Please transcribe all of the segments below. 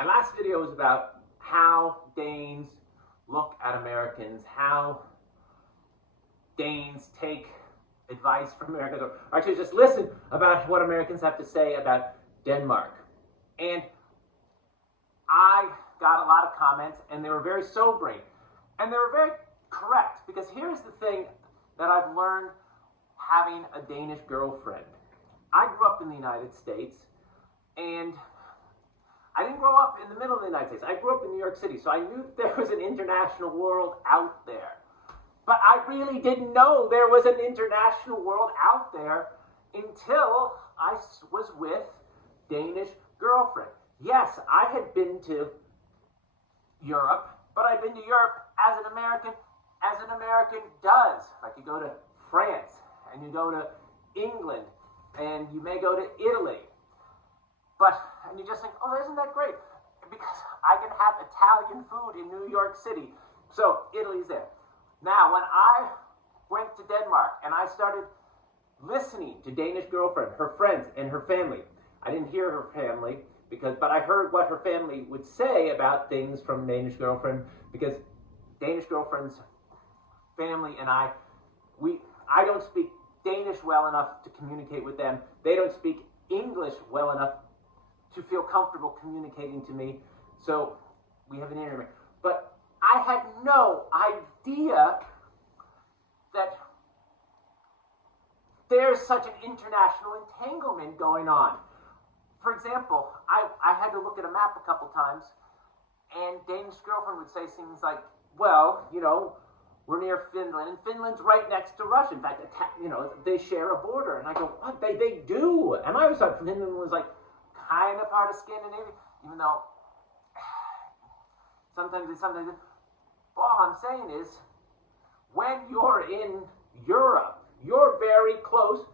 My last video was about how Danes look at Americans, how Danes take advice from Americans, or actually just listen about what Americans have to say about Denmark. And I got a lot of comments, and they were very sobering, and they were very correct, because here's the thing that I've learned having a Danish girlfriend. I grew up in the United States, and I didn't grow up in the middle of the United States. I grew up in New York City, so I knew there was an international world out there. But I really didn't know there was an international world out there until I was with Danish girlfriend. Yes, I had been to Europe, but I'd been to Europe as an American does. Like you go to France, and you go to England, and you may go to Italy. And you just think, oh, isn't that great? Because I can have Italian food in New York City. So Italy's there. Now, when I went to Denmark and I started listening to Danish girlfriend, her friends, and her family, I didn't hear her family, but I heard what her family would say about things from Danish girlfriend, because Danish girlfriend's family and I don't speak Danish well enough to communicate with them. They don't speak English well enough to feel comfortable communicating to me. So we have an interview. But I had no idea that there's such an international entanglement going on. For example, I had to look at a map a couple times, and Danish girlfriend would say things like, well, we're near Finland, and Finland's right next to Russia. In fact, they share a border. And I go, what? They do. And I always thought Finland was like kind of part of Scandinavia, even though sometimes. All I'm saying is, when you're in Europe, you're very close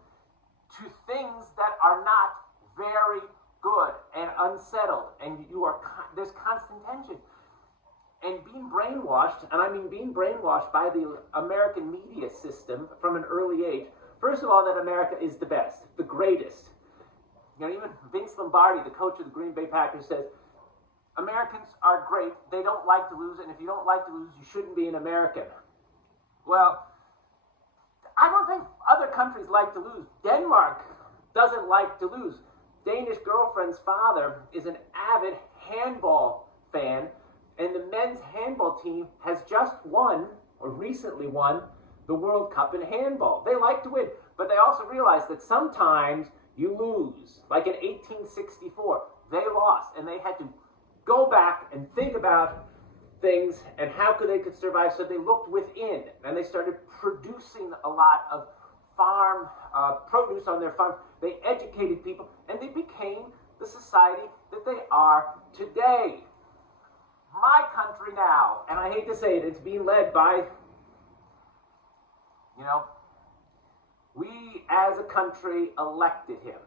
to things that are not very good and unsettled, and there's constant tension. And being brainwashed, and I mean being brainwashed by the American media system from an early age. First of all, that America is the best, the greatest. Even Vince Lombardi, the coach of the Green Bay Packers, says, Americans are great, they don't like to lose, and if you don't like to lose, you shouldn't be an American. Well, I don't think other countries like to lose. Denmark doesn't like to lose. Danish girlfriend's father is an avid handball fan, and the men's handball team has just won, or recently won, the World Cup in handball. They like to win, but they also realize that sometimes you lose. Like in 1864, they lost, and they had to go back and think about things and how they could survive. So they looked within, and they started producing a lot of farm produce on their farms. They educated people, and they became the society that they are today. My country now, and I hate to say it, it's being led by, we as a country elected him.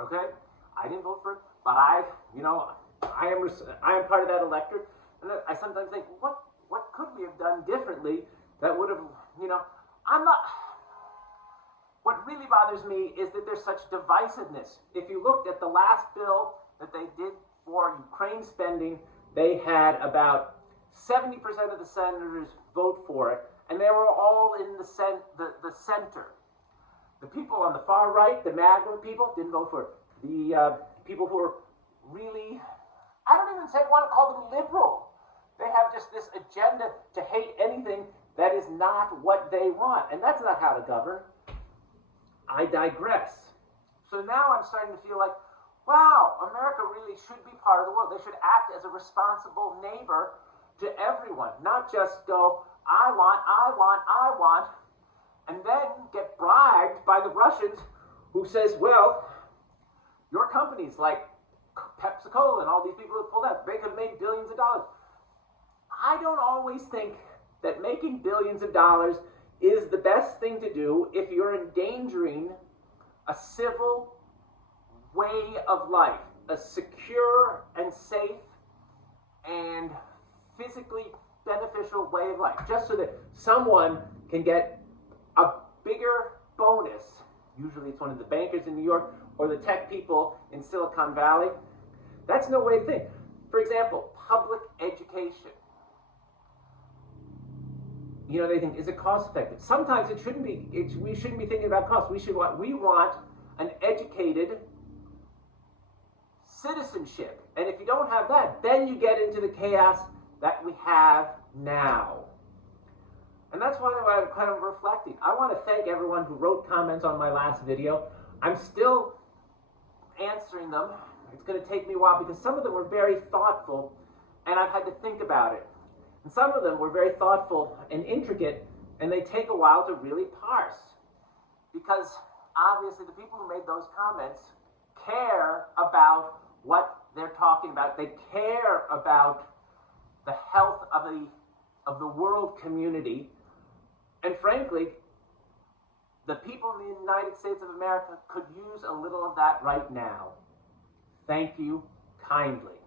Okay? I didn't vote for him, but I am part of that electorate, and I sometimes think, what could we have done differently that would have, what really bothers me is that there's such divisiveness. If you looked at the last bill that they did for Ukraine spending, they had about 70% of the senators vote for it, and they were all in the center. The people on the far right, the MAGA people, didn't vote for it. The people who are really, I don't even want to call them liberal. They have just this agenda to hate anything that is not what they want, and that's not how to govern. I digress. So now I'm starting to feel like, wow, America really should be part of the world. They should act as a responsible neighbor to everyone, not just go, I want, and then get bribed by the Russians who says, well, your companies like PepsiCo and all these people that pulled out, they could have made billions of dollars. I don't always think that making billions of dollars is the best thing to do if you're endangering a civil way of life, a secure and safe and physically beneficial way of life, just so that someone can get a bigger bonus. Usually it's one of the bankers in New York or the tech people in Silicon Valley. That's no way to think. For example, public education. You know, they think, is it cost effective? Sometimes it shouldn't be. We shouldn't be thinking about cost. We want an educated citizenship. And if you don't have that, then you get into the chaos that we have now. And that's why I'm kind of reflecting. I want to thank everyone who wrote comments on my last video. I'm still answering them. It's going to take me a while because some of them were very thoughtful and I've had to think about it. And some of them were very thoughtful and intricate, and they take a while to really parse. Because obviously the people who made those comments care about what they're talking about. They care about the health of the world community. And frankly, the people in the United States of America could use a little of that right now. Thank you kindly.